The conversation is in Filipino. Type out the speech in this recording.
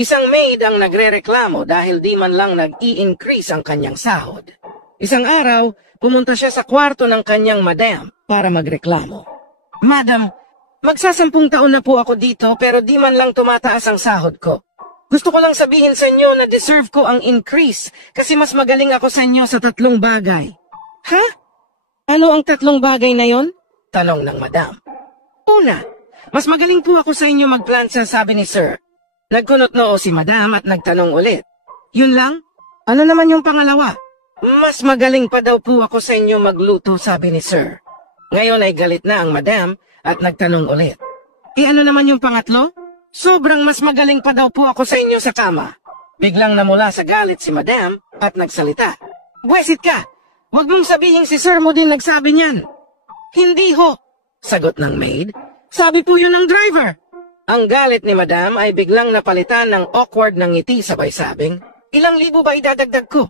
Isang maid ang nagrereklamo dahil di man lang nag-i-increase ang kanyang sahod. Isang araw, pumunta siya sa kwarto ng kanyang madam para magreklamo. Madam, magsasampung taon na po ako dito pero di man lang tumataas ang sahod ko. Gusto ko lang sabihin sa inyo na deserve ko ang increase kasi mas magaling ako sa inyo sa 3 bagay. Ha? Ano ang 3 bagay na yon? Tanong ng madam. Una, mas magaling po ako sa inyo magplansa, sabi ni sir. Nagkunot noo si madam at nagtanong ulit. Yun lang? Ano naman yung pangalawa? Mas magaling pa daw po ako sa inyo magluto, sabi ni sir. Ngayon ay galit na ang madam at nagtanong ulit. Ano naman yung pangatlo? Sobrang mas magaling pa daw po ako sa inyo sa kama. Biglang namula sa galit si madam at nagsalita. Buwesit ka! Huwag mong sabihin si sir mo din nagsabi niyan. Hindi ho, sagot ng maid. Sabi po yun ng driver. Ang galit ni madam ay biglang napalitan ng awkward ng ngiti sabay sabing, ilang libo ba idadagdag ko?